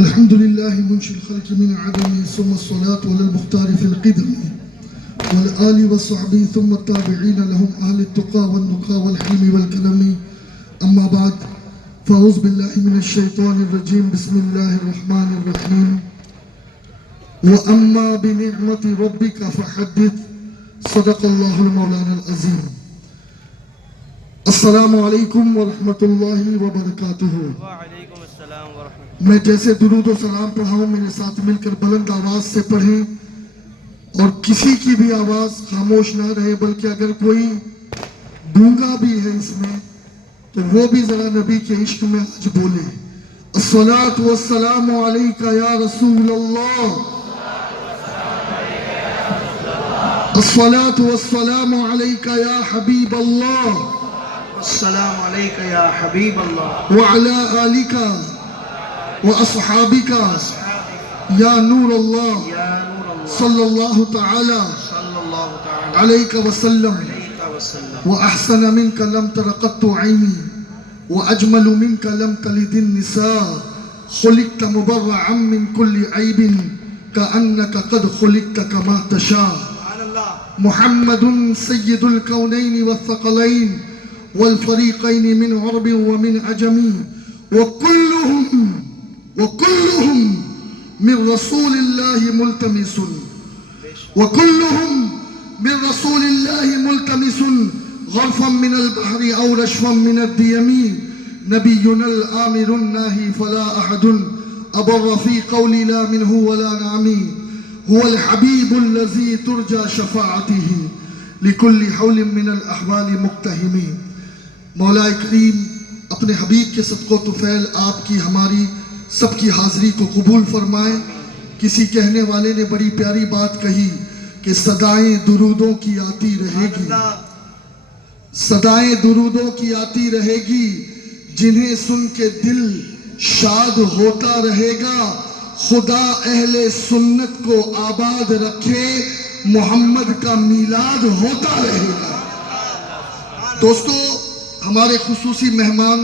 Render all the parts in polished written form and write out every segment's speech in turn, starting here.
الحمد لله منشي الخلق من عدم ثم الصلاة على المختار في القدم والآل والصحبه ثم التابعين لهم أهل التقى والنقى والحلم والكلم أما بعد فأعوذ بالله من الشيطان الرجيم بسم الله الرحمن الرحيم وأما بنعمة ربك فحدث صدق الله المولانا العظيم السلام علیکم ورحمۃ اللہ وبرکاتہ۔ وعلیکم السلام ورحمۃ اللہ۔ میں جیسے درود و سلام پڑھاؤں میرے ساتھ مل کر بلند آواز سے پڑھیں اور کسی کی بھی آواز خاموش نہ رہے، بلکہ اگر کوئی گونگا بھی ہے اس میں تو وہ بھی ذرا نبی کے عشق میں آج بولے الصلاۃ والسلام علیک یا رسول اللہ، الصلاۃ والسلام علیک یا حبیب اللہ، السلام علیکم یا حبیب اللہ وعلی آلک واصحابک یا نور اللہ یا نور اللہ صلی اللہ تعالی صلی اللہ تعالی علیک وسلم علیہ وسلم۔ وأحسن منك لم تر قط عيني وأجمل منك لم تلد النساء خلقت مبرعا من كل عيب كأنك قد خلقت كما تشاء سبحان اللہ۔ محمد سيد الكونين والثقلين والفريقين من عرب ومن عجم وكلهم من رسول الله ملتمس وكلهم من رسول الله ملتمس غرفا من البحر أو رشفا من الديم نبينا الآمر الناهي فلا أحد أبر في قول لا منه ولا نعمي هو الحبيب الذي ترجى شفاعته لكل حول من الأحوال مقتهم۔ مولا کریم اپنے حبیب کے صدق و طفیل آپ کی ہماری سب کی حاضری کو قبول فرمائے۔ کسی کہنے والے نے بڑی پیاری بات کہی کہ صدائیں درودوں کی آتی رہے گی، صدائیں درودوں کی آتی رہے گی، جنہیں سن کے دل شاد ہوتا رہے گا، خدا اہل سنت کو آباد رکھے، محمد کا میلاد ہوتا رہے گا۔ دوستو، ہمارے خصوصی مہمان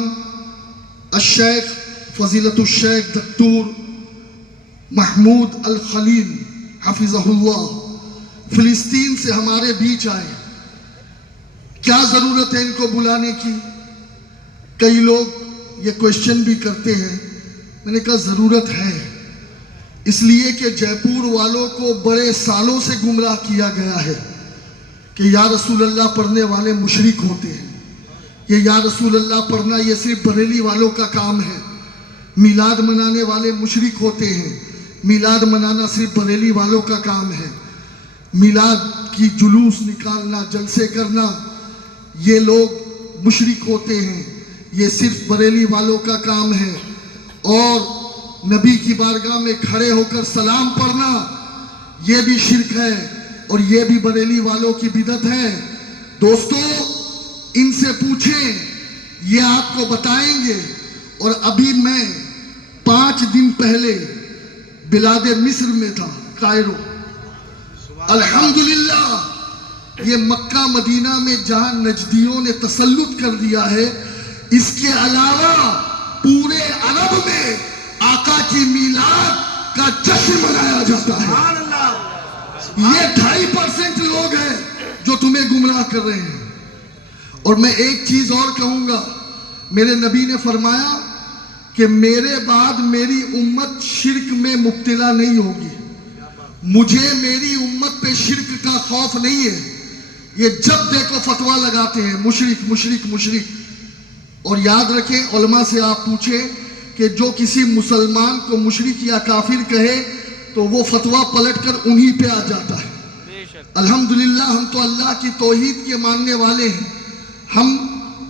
الشیخ فضیلت الشیخ دکتور محمود الخلیل حفظہ اللہ فلسطین سے ہمارے بیچ آئے۔ کیا ضرورت ہے ان کو بلانے کی؟ کئی لوگ یہ کوشچن بھی کرتے ہیں۔ میں نے کہا ضرورت ہے، اس لیے کہ جے پور والوں کو بڑے سالوں سے گمراہ کیا گیا ہے کہ یا رسول اللہ پڑھنے والے مشرک ہوتے ہیں، یہ یا رسول اللہ پڑھنا یہ صرف بریلی والوں کا کام ہے، میلاد منانے والے مشرک ہوتے ہیں، میلاد منانا صرف بریلی والوں کا کام ہے، میلاد کی جلوس نکالنا، جلسے کرنا یہ لوگ مشرک ہوتے ہیں، یہ صرف بریلی والوں کا کام ہے، اور نبی کی بارگاہ میں کھڑے ہو کر سلام پڑھنا یہ بھی شرک ہے اور یہ بھی بریلی والوں کی بدعت ہے۔ دوستو، ان سے پوچھیں، یہ آپ کو بتائیں گے۔ اور ابھی میں 5 دن پہلے بلاد مصر میں تھا، کائرو۔ الحمدللہ یہ مکہ مدینہ میں جہاں نجدیوں نے تسلط کر دیا ہے، اس کے علاوہ پورے عرب میں آقا کی میلاد کا جشن منایا جاتا ہے۔ سبحان اللہ۔ یہ 2.5% لوگ ہیں جو تمہیں گمراہ کر رہے ہیں۔ اور میں ایک چیز اور کہوں گا، میرے نبی نے فرمایا کہ میرے بعد میری امت شرک میں مبتلا نہیں ہوگی، مجھے میری امت پہ شرک کا خوف نہیں ہے۔ یہ جب دیکھو فتویٰ لگاتے ہیں مشرک مشرک مشرک۔ اور یاد رکھیں، علماء سے آپ پوچھیں کہ جو کسی مسلمان کو مشرک یا کافر کہے تو وہ فتویٰ پلٹ کر انہی پہ آ جاتا ہے۔ الحمدللہ ہم تو اللہ کی توحید کے ماننے والے ہیں، ہم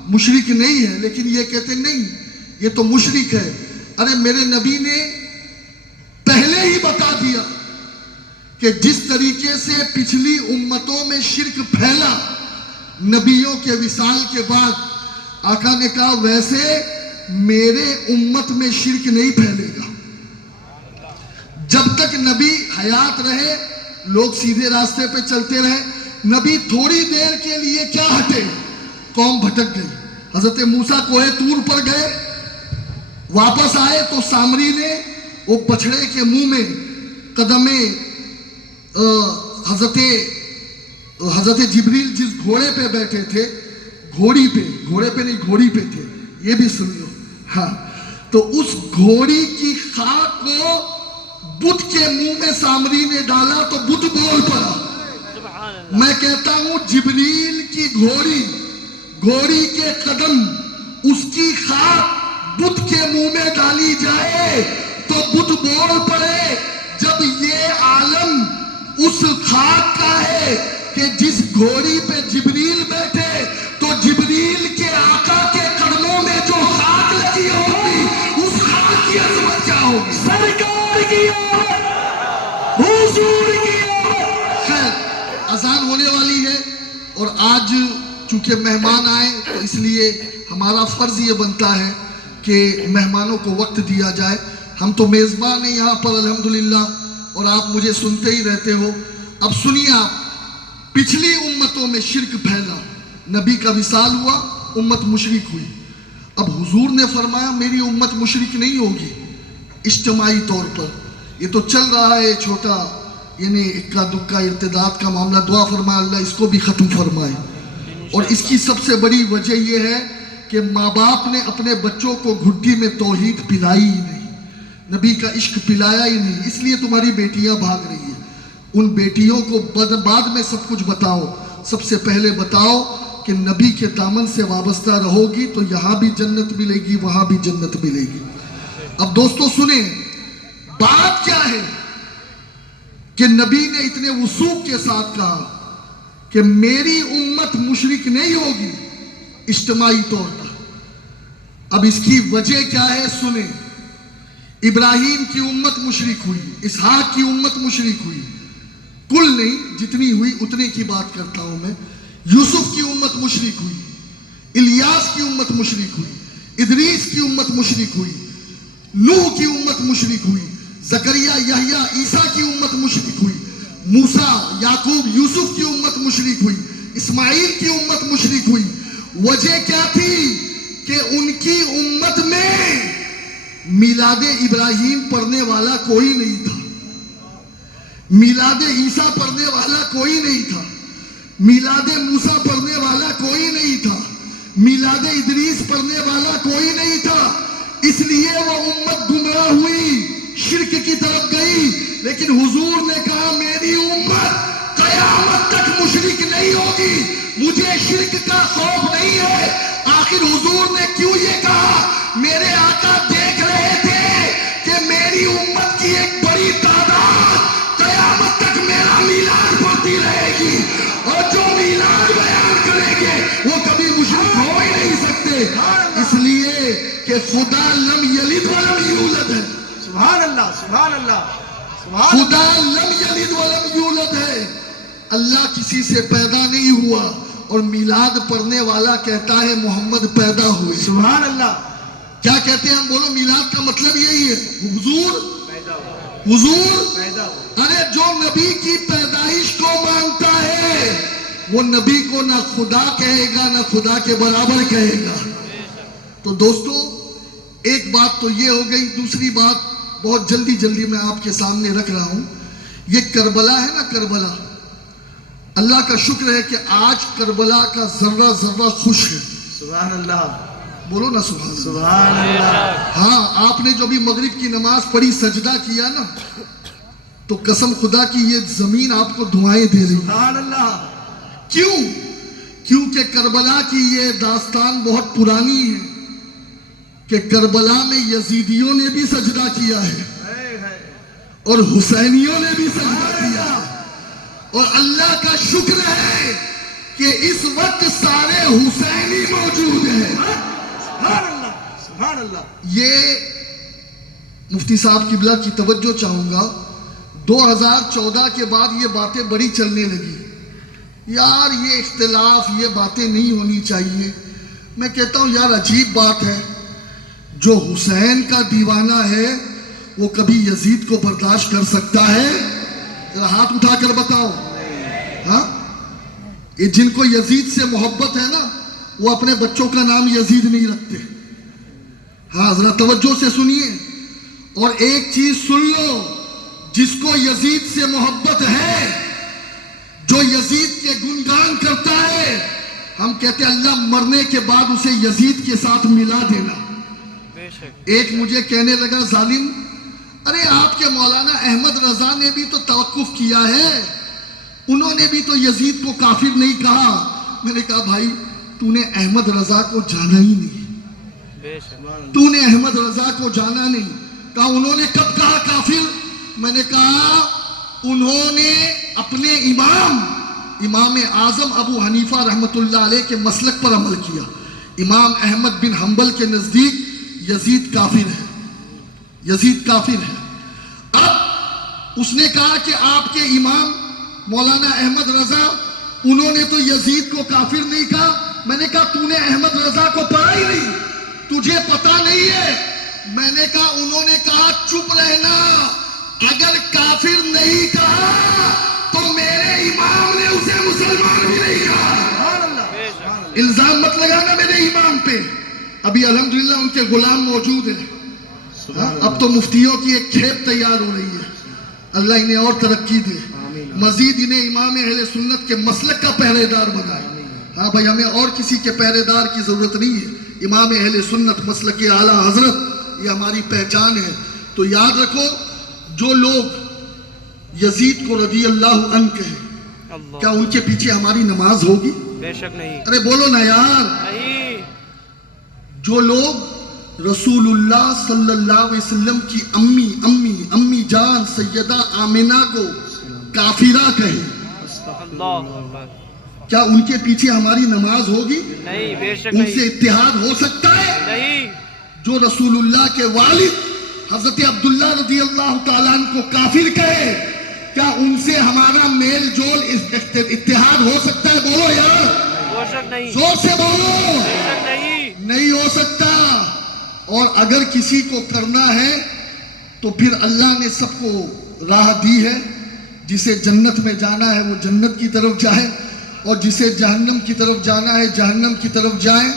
مشرک نہیں ہیں، لیکن یہ کہتے نہیں یہ تو مشرک ہے۔ ارے میرے نبی نے پہلے ہی بتا دیا کہ جس طریقے سے پچھلی امتوں میں شرک پھیلا نبیوں کے وصال کے بعد، آقا نے کہا ویسے میرے امت میں شرک نہیں پھیلے گا۔ جب تک نبی حیات رہے لوگ سیدھے راستے پہ چلتے رہے، نبی تھوڑی دیر کے لیے کیا ہٹے، قوم بھٹک گئی۔ حضرت موسیٰ کوہ طور پر گئے، واپس آئے تو سامری نے وہ بچھڑے کے منہ میں قدمے حضرت جبریل جس گھوڑے پہ بیٹھے تھے، گھوڑے پہ نہیں گھوڑی پہ تھے، یہ بھی سن لو. ہاں، تو اس گھوڑی کی خاک کو بت کے منہ میں سامری نے ڈالا تو بت بول پڑا. میں کہتا ہوں جبریل کی گھوڑی کے قدم، اس کی خاک بت کے منہ میں ڈالی جائے تو بت بول پڑے. جب یہ عالم اس خاک کا ہے کہ جس گھوڑی پہ جبریل بیٹھے، تو جبریل کے آقا کے قدموں میں جو خاک لگی ہوگی، اس خاک کی عظمت کیا ہوگی؟ سرکار کی آمد، حضور کی آمد. خیر، اذان ہونے والی ہے اور آج چونکہ مہمان آئے تو اس لیے ہمارا فرض یہ بنتا ہے کہ مہمانوں کو وقت دیا جائے. ہم تو میزبان ہیں یہاں پر الحمدللہ، اور آپ مجھے سنتے ہی رہتے ہو. اب سنیے آپ، پچھلی امتوں میں شرک پھیلا، نبی کا وصال ہوا، امت مشرک ہوئی. اب حضور نے فرمایا میری امت مشرک نہیں ہوگی اجتماعی طور پر. یہ تو چل رہا ہے چھوٹا، یعنی اکا دکا ارتداد کا معاملہ. دعا فرمائے اللہ اس کو بھی ختم فرمائے. اور اس کی سب سے بڑی وجہ یہ ہے کہ ماں باپ نے اپنے بچوں کو گھٹی میں توحید پلائی ہی نہیں، نبی کا عشق پلایا ہی نہیں. اس لیے تمہاری بیٹیاں بھاگ رہی ہیں. ان بیٹیوں کو بعد میں سب کچھ بتاؤ، سب سے پہلے بتاؤ کہ نبی کے دامن سے وابستہ رہو گی تو یہاں بھی جنت ملے گی، وہاں بھی جنت ملے گی. اب دوستو سنیں، بات کیا ہے کہ نبی نے اتنے وثوق کے ساتھ کہا کہ میری امت مشرک نہیں ہوگی اجتماعی طور پر. اب اس کی وجہ کیا ہے سنیں. ابراہیم کی امت مشرک ہوئی، اسحاق کی امت مشرک ہوئی، کل نہیں جتنی ہوئی اتنے کی بات کرتا ہوں میں. یوسف کی امت مشرک ہوئی، الیاس کی امت مشرک ہوئی، ادریس کی امت مشرک ہوئی، نوح کی امت مشرک ہوئی، زکریا یحییٰ عیسیٰ کی امت مشرک ہوئی، موسیٰ یعقوب یوسف کی امت مشرک ہوئی، اسماعیل کی امت مشرک ہوئی. وجہ کیا تھی کہ ان کی امت میں میلاد ابراہیم پڑھنے والا کوئی نہیں تھا، میلاد عیسیٰ پڑھنے والا کوئی نہیں تھا، میلاد موسیٰ پڑھنے والا کوئی نہیں تھا، میلاد ادریس پڑھنے والا کوئی نہیں تھا. اس لیے وہ امت گمراہ ہوئی، شرک کی طرف گئی. لیکن حضور نے کہا میری امت قیامت تک مشرک نہیں ہوگی، مجھے شرک کا خوف نہیں ہے. آخر حضور نے کیوں یہ کہا؟ میرے آقا دیکھ رہے تھے کہ میری امت کی ایک بڑی تعداد قیامت تک میرا میلاد پڑھتی رہے گی، اور جو میلاد بیان کریں گے وہ کبھی مشرک ہو ہی نہیں سکتے. اس لیے کہ خدا لم یلد ولم یولد ہے. سبحان اللہ، سبحان اللہ، سبحان خدا لم یلد ولم یولد ہے. اللہ کسی سے پیدا نہیں ہوا، اور میلاد پڑھنے والا کہتا ہے محمد پیدا ہوئے. سبحان اللہ. کیا کہتے ہیں ہم؟ بولو میلاد کا مطلب یہی ہے حضور پیدا ہو، حضور. پیدا ہو. ارے جو نبی کی پیدائش کو مانتا ہے وہ نبی کو نہ خدا کہے گا نہ خدا کے برابر کہے گا. تو دوستو ایک بات تو یہ ہو گئی. دوسری بات بہت جلدی میں آپ کے سامنے رکھ رہا ہوں. یہ کربلا ہے نا، کربلا، اللہ کا شکر ہے کہ آج کربلا کا ذرہ ذرہ خوش ہے. سبحان اللہ، بولو نا سبحان اللہ. سبحان اللہ. ہاں، آپ نے جو بھی مغرب کی نماز پڑھی، سجدہ کیا نا، تو قسم خدا کی یہ زمین آپ کو دعائیں دے رہی ہے. سبحان اللہ. کیوں؟ کیونکہ کربلا کی یہ داستان بہت پرانی ہے کہ کربلا میں یزیدیوں نے بھی سجدہ کیا ہے اور حسینیوں نے بھی سجدہ کیا ہے. اور اللہ کا شکر ہے کہ اس وقت سارے حسینی موجود ہیں. سبحان اللہ، سبحان اللہ. یہ مفتی صاحب قبلہ کی توجہ چاہوں گا. 2014 کے بعد یہ باتیں بڑی چلنے لگی، یار یہ اختلاف، یہ باتیں نہیں ہونی چاہیے. میں کہتا ہوں یار عجیب بات ہے، جو حسین کا دیوانہ ہے وہ کبھی یزید کو برداشت کر سکتا ہے؟ ذرا ہاتھ اٹھا کر بتاؤ. ہاں، یہ جن کو یزید سے محبت ہے نا، وہ اپنے بچوں کا نام یزید نہیں رکھتے. ہاں ذرا توجہ سے سنیے. اور ایک چیز سن لو، جس کو یزید سے محبت ہے، جو یزید کے گنگان کرتا ہے، ہم کہتے ہیں اللہ مرنے کے بعد اسے یزید کے ساتھ ملا دینا۔ ایک مجھے کہنے لگا ظالم، ارے آپ کے مولانا احمد رضا نے بھی تو توقف کیا ہے، انہوں نے بھی تو یزید کو کافر نہیں کہا۔ میں نے کہا بھائی تو نے احمد رضا کو جانا ہی نہیں، تو نے احمد رضا کو جانا نہیں۔ کہا انہوں نے کب کہا کافر؟ میں نے کہا انہوں نے اپنے امام اعظم ابو حنیفہ رحمۃ اللہ علیہ کے مسلک پر عمل کیا۔ امام احمد بن حنبل کے نزدیک یزید کافر ہے، یزید کافر ہے۔ اب اس نے کہا کہ آپ کے امام مولانا احمد رضا، انہوں نے تو یزید کو کافر نہیں کہا۔ میں نے کہا تو نے احمد رضا کو پڑھا ہی نہیں، تجھے پتا نہیں ہے۔ میں نے کہا انہوں نے کہا چپ رہنا، اگر کافر نہیں کہا تو میرے امام نے اسے مسلمان بھی نہیں کہا۔ الزام مت لگانا میرے امام پہ۔ ابھی الحمدللہ ان کے غلام موجود ہیں، اب تو مفتیوں کی ایک کھیپ تیار ہو رہی ہے، اللہ انہیں اور ترقی دے، مزید انہیں امام اہل سنت کے مسلک کا پہرے دار بنائے۔ ہاں بھائی ہمیں اور کسی کے پہرے دار کی ضرورت نہیں ہے، امام اہل سنت مسلک اعلیٰ حضرت یہ ہماری پہچان ہے۔ تو یاد رکھو جو لوگ یزید کو رضی اللہ عنہ کہیں، کیا ان کے پیچھے ہماری نماز ہوگی؟ بے شک نہیں۔ ارے بولو نا یار۔ نہیں۔ جو لوگ رسول اللہ صلی اللہ علیہ وسلم کی امی جان سیدہ آمنہ کو کافرہ کہیں، کیا ان کے پیچھے ہماری نماز ہوگی؟ نہیں، بے شک ان نہیں۔ سے اتحاد ہو سکتا ہے؟ نہیں۔ جو رسول اللہ کے والد حضرت عبداللہ رضی اللہ تعالیٰ عنہ کو کافر کہے، کیا ان سے ہمارا میل جول اتحاد ہو سکتا ہے؟ بولو یار، بے شک نہیں۔ زور سے بولو۔ بے شک نہیں۔ نہیں ہو سکتا۔ اور اگر کسی کو کرنا ہے تو پھر اللہ نے سب کو راہ دی ہے، جسے جنت میں جانا ہے وہ جنت کی طرف جائے، اور جسے جہنم کی طرف جانا ہے جہنم کی طرف جائیں۔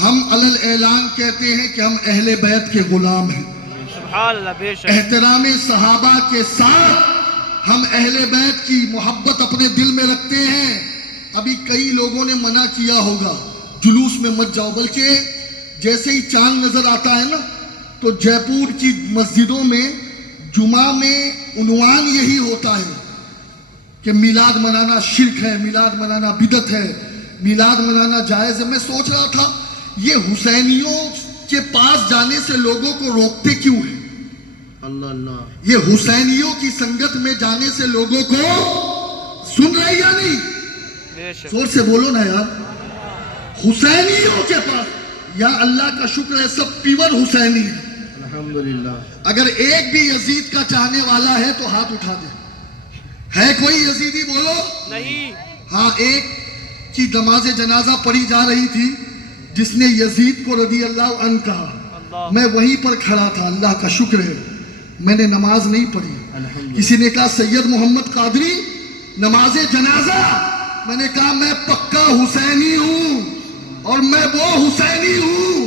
ہم علل اعلان کہتے ہیں کہ ہم اہل بیت کے غلام ہیں، سبحان اللہ، بے شک۔ احترام صحابہ کے ساتھ ہم اہل بیت کی محبت اپنے دل میں رکھتے ہیں۔ ابھی کئی لوگوں نے منع کیا ہوگا جلوس میں مت جاؤ، بلکہ جیسے ہی چاند نظر آتا ہے نا تو جے پور کی مسجدوں میں جمعہ میں عنوان یہی ہوتا ہے کہ میلاد منانا شرک ہے، میلاد منانا بدعت ہے، میلاد منانا جائز ہے۔ میں سوچ رہا تھا یہ حسینیوں کے پاس جانے سے لوگوں کو روکتے کیوں ہیں؟ اللہ اللہ۔ یہ حسینیوں کی سنگت میں جانے سے لوگوں کو سن رہے یا نہیں؟ بے شک۔ زور سے بولو نا یار۔ حسینیوں کے پاس، یا اللہ کا شکر ہے سب پیور حسینی ہے۔ الحمدللہ۔ اگر ایک بھی یزید کا چاہنے والا ہے تو ہاتھ اٹھا دے۔ ہے کوئی یزیدی؟ بولو۔ نہیں۔ ہاں، ایک کی نماز جنازہ پڑھی جا رہی تھی جس نے یزید کو رضی اللہ عنہ کہا، اللہ۔ میں وہیں پر کھڑا تھا، اللہ کا شکر ہے میں نے نماز نہیں پڑھی۔ الحمدللہ۔ کسی نے کہا سید محمد قادری نماز جنازہ، میں نے کہا میں پکا حسینی ہوں، اور میں وہ حسینی ہوں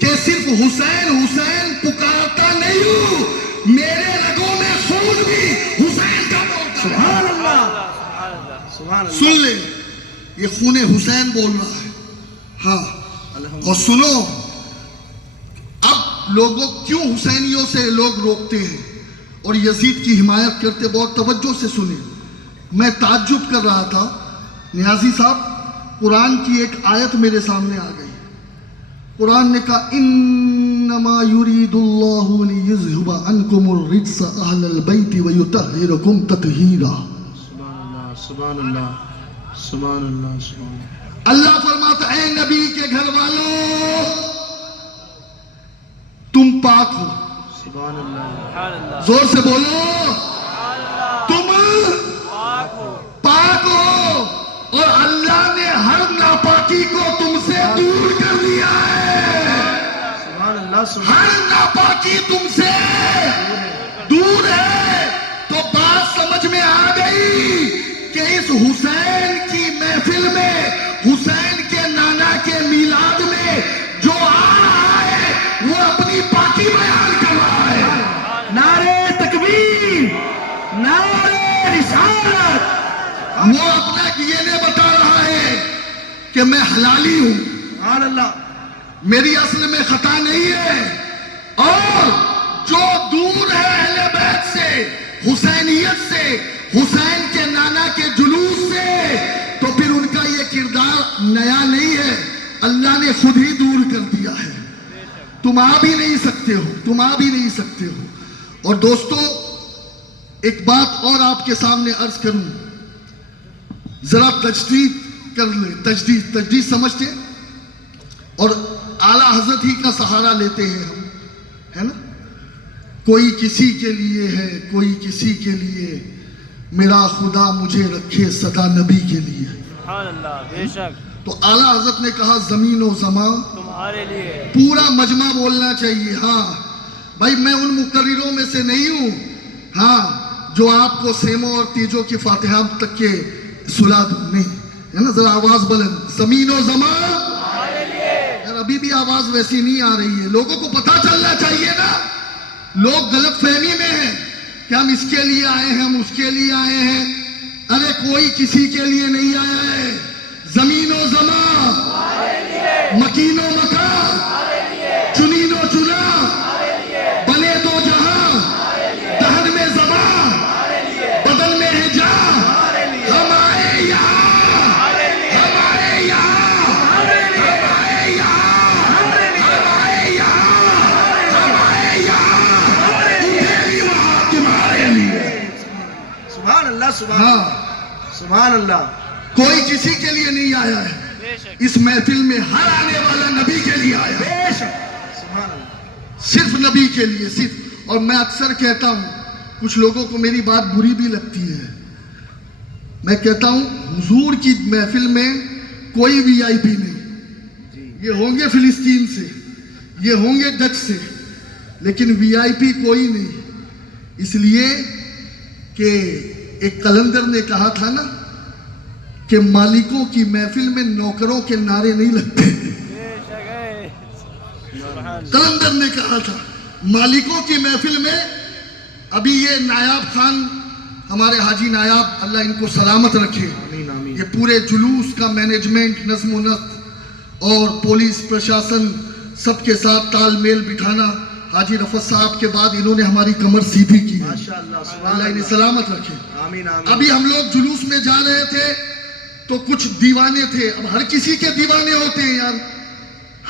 کہ صرف حسین حسین پکارتا نہیں ہوں، میرے رگوں میں خون بھی حسین کا بولتا ہے۔ سبحان اللہ، سبحان اللہ، سبحان اللہ۔ سن لیں، یہ خون حسین بول رہا ہے۔ ہاں، اور سنو، اب لوگوں کیوں حسینیوں سے لوگ روکتے ہیں اور یزید کی حمایت کرتے؟ بہت توجہ سے سنیں۔ میں تعجب کر رہا تھا، نیازی صاحب قرآن کی ایک آیت میرے سامنے آ گئی۔ قرآن نے کہا انما یرید اللہ لیذھب عنکم الرجس اہل البیت ویطہرکم تطہیرا۔ سبحان اللہ، سبحان اللہ، سبحان اللہ، سبحان اللہ۔ اللہ فرماتا ہے اے نبی کے گھر والوں تم پاک ہو۔ سبحان اللہ، سبحان اللہ۔ زور سے بولو، سبحان اللہ۔ تم پاک ہو۔ پاک ہو، اور اللہ نے ہر ناپاکی کو تم سے دور کر دیا ہے۔ سبحان اللہ، سبحان ہر ناپاکی تم سے دور ہے۔ تو بات سمجھ میں آ گئی کہ اس حسین کی محفل میں، حسین کے نانا کے میلاد میں جو آ رہا ہے وہ اپنی پاکی بیان کر رہا ہے۔ رسالت. وہ اپنا DNA بتا رہا ہے کہ میں حلالی ہوں، سبحان اللہ. میری اصل میں خطا نہیں ہے. اور جو دور ہے اہل بیت سے، حسینیت سے، حسین کے نانا کے جلوس سے، تو پھر ان کا یہ کردار نیا نہیں ہے، اللہ نے خود ہی دور کر دیا ہے. تم آ بھی نہیں سکتے ہو، تم آ بھی نہیں سکتے ہو. اور دوستو ایک بات اور آپ کے سامنے عرض کروں، ذرا تجدید کر لیں. تجدید سمجھتے ہیں؟ اور اعلیٰ حضرت ہی کا سہارا لیتے ہیں ہم، ہے نا. کوئی کسی کے لیے ہے، کوئی کسی کے لیے، میرا خدا مجھے رکھے صدا نبی کے لیے. سبحان اللہ. بے شک تو اعلیٰ حضرت نے کہا زمین و زمان تمہارے لیے. پورا مجمع بولنا چاہیے. ہاں بھائی میں ان مقرروں میں سے نہیں ہوں، ہاں جو آپ کو سیموں اور تیجوں کی فاتحہ تک کے سلا دوں، نہیں ہے نا. ذرا آواز بلند، زمین و زمان تمہارے لیے. یار ابھی بھی آواز ویسی نہیں آ رہی ہے. لوگوں کو پتا چلنا چاہیے نا. لوگ غلط فہمی میں ہیں کہ ہم اس کے لیے آئے ہیں، ہم اس کے لیے آئے ہیں. ارے کوئی کسی کے لیے نہیں آیا ہے. زمین و زمان، مکین و مکان، چنین و چنا، بنے دو جہاں، دہن میں زبان، بدن میں ہے جان. ہم آئے یہاں، ہم آئے یہاں، ہم آئے یہاں، ہم آئے یہاں، ہم آئے یہاں، تمہارے وہاں تمہارے لیے. سبحان اللہ. سبحان ہاں اللہ. سبحان اللہ. کوئی کسی کے لیے نہیں آیا ہے. بے شک اس محفل میں ہر آنے والا نبی کے لیے آیا ہے، بے شک. سبحان اللہ. صرف نبی کے لیے، صرف. اور میں اکثر کہتا ہوں، کچھ لوگوں کو میری بات بری بھی لگتی ہے، میں کہتا ہوں حضور کی محفل میں کوئی VIP نہیں. یہ ہوں گے فلسطین سے، یہ ہوں گے ڈچ سے، لیکن VIP کوئی نہیں. اس لیے کہ ایک قلندر نے کہا تھا نا کہ مالکوں کی محفل میں نوکروں کے نعرے نہیں لگتے. بے شک ہے. سبحان قلندر نے کہا تھا مالکوں کی محفل میں. ابھی یہ نایاب خان، ہمارے حاجی نایاب، اللہ ان کو سلامت رکھے، آمین آمین. یہ پورے جلوس کا مینجمنٹ، نظم و نسق اور پولیس پرشاسن سب کے ساتھ تال میل بٹھانا، حاجی رفعت صاحب کے بعد انہوں نے ہماری کمر سیدھی کی ہے. ماشاءاللہ. سبحان اللہ انہیں اللہ. سلامت رکھے. آمین آمین. ابھی ہم لوگ جلوس میں جا رہے تھے تو کچھ دیوانے تھے. اب ہر کسی کے دیوانے ہوتے ہیں یار،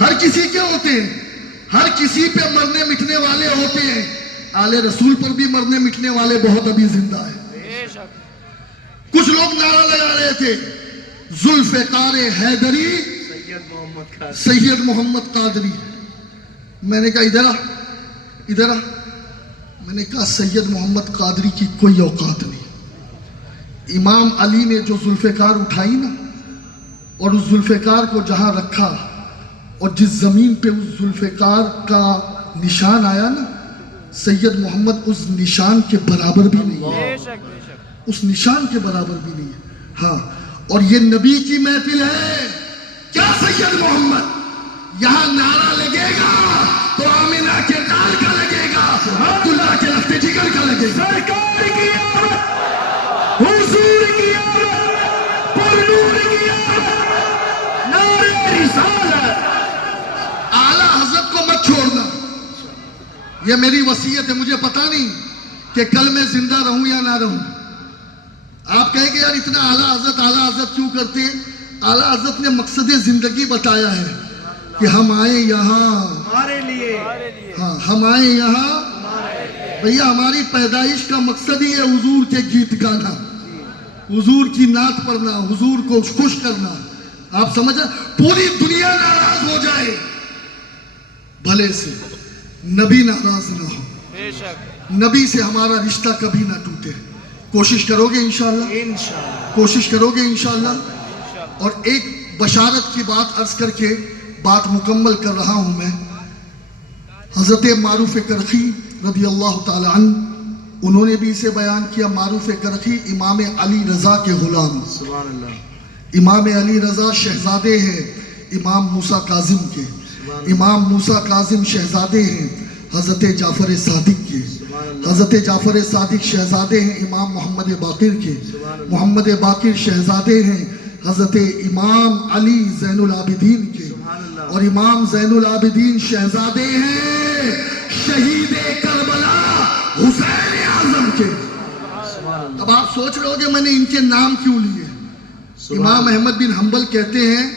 ہر کسی کے ہوتے ہیں، ہر کسی پہ مرنے مٹنے والے ہوتے ہیں. آل رسول پر بھی مرنے مٹنے والے بہت ابھی زندہ ہیں. بے شک. کچھ لوگ نعرہ لگا رہے تھے ذوالفقار حیدری، سید محمد کا. سید محمد قادری. میں نے کہا ادھر آ، ادھر آ. میں نے کہا سید محمد قادری کی کوئی اوقات نہیں. امام علی نے جو ذوالفقار اٹھائی نا، اور اس ذوالفقار کو جہاں رکھا، اور جس زمین پہ اس ذوالفقار کا نشان آیا نا، سید محمد اس نشان کے برابر بھی نہیں ہے. بے شک. بے شک. اس نشان کے برابر بھی نہیں ہے. ہاں اور یہ نبی کی محفل ہے. کیا سید محمد یہاں نعرہ لگے گا تو آمینہ کے نال کا لگے گا، عبداللہ کے لفظ جگر کا لگے گا. سرکار کی آمد، حضور کی آمد، پرنور کی آمد، نعرہ رسالت. اعلیٰ حضرت کو مت چھوڑنا، یہ میری وصیت ہے. مجھے پتا نہیں کہ کل میں زندہ رہوں یا نہ رہوں. آپ کہیں کہ یار اتنا اعلیٰ حضرت کیوں کرتے ہیں؟ اعلیٰ حضرت نے مقصد زندگی بتایا ہے کہ ہم آئے یہاں، ہمارے لیے. ہاں ہم آئے یہاں. بھیا ہماری پیدائش کا مقصد ہی ہے حضور کے گیت گانا، حضور کی نعت پڑھنا، حضور کو خوش کرنا. آپ سمجھیں، پوری دنیا ناراض ہو جائے بھلے سے، نبی ناراض نہ ہو. بے شک. نبی سے ہمارا رشتہ کبھی نہ ٹوٹے. کوشش کرو گے انشاءاللہ؟ انشاءاللہ. کوشش کرو گے انشاءاللہ؟ اور ایک بشارت کی بات عرض کر کے بات مکمل کر رہا ہوں میں. حضرت معروف کرخی رضی اللہ تعالی عنہ، انہوں نے بھی اسے بیان کیا. معروف کرخی امام علی رضا کے غلام، سبحان اللہ. امام علی رضا شہزادے ہیں امام موسیٰ کاظم کے. امام موسیٰ کاظم شہزادے ہیں، حضرت جعفر صادق کے. حضرت جعفر صادق شہزادے ہیں امام محمد باقر کے. محمد باقر شہزادے ہیں حضرت امام علی زین العابدین کے. اور امام زین العابدین شہزادے ہیں شہید کربلا حسین اعظم کے. اب آپ سوچ رہے ہو کہ میں نے ان کے نام کیوں لیے. امام احمد بن حنبل کہتے ہیں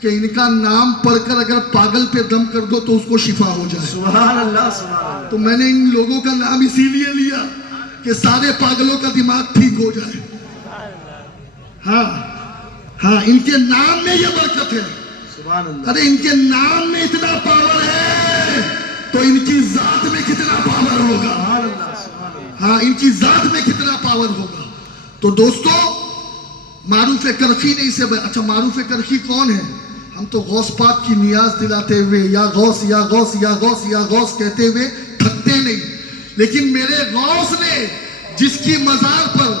کہ ان کا نام پڑھ کر اگر پاگل پہ دم کر دو تو اس کو شفا ہو جائے. سبحان اللہ سبحان اللہ. تو میں نے ان لوگوں کا نام اسی لیے لیا کہ سارے پاگلوں کا دماغ ٹھیک ہو جائے. ہاں ان کے نام میں یہ برکت ہے. سبحان اللہ. ارے ان کے نام میں اتنا پاور ہے تو ان کی ذات میں کتنا پاور ہوگا. سبحان اللہ سبحان اللہ. ہاں ان کی ذات میں کتنا پاور ہوگا. تو دوستو معروف کرخی نے اسے اچھا معروف کرخی کون ہے؟ ہم تو غوث پاک کی نیاز دلاتے ہوئے یا غوث یا غوث یا غوث یا غوث کہتے ہوئے تھکتے نہیں. لیکن میرے غوث نے جس کی مزار پر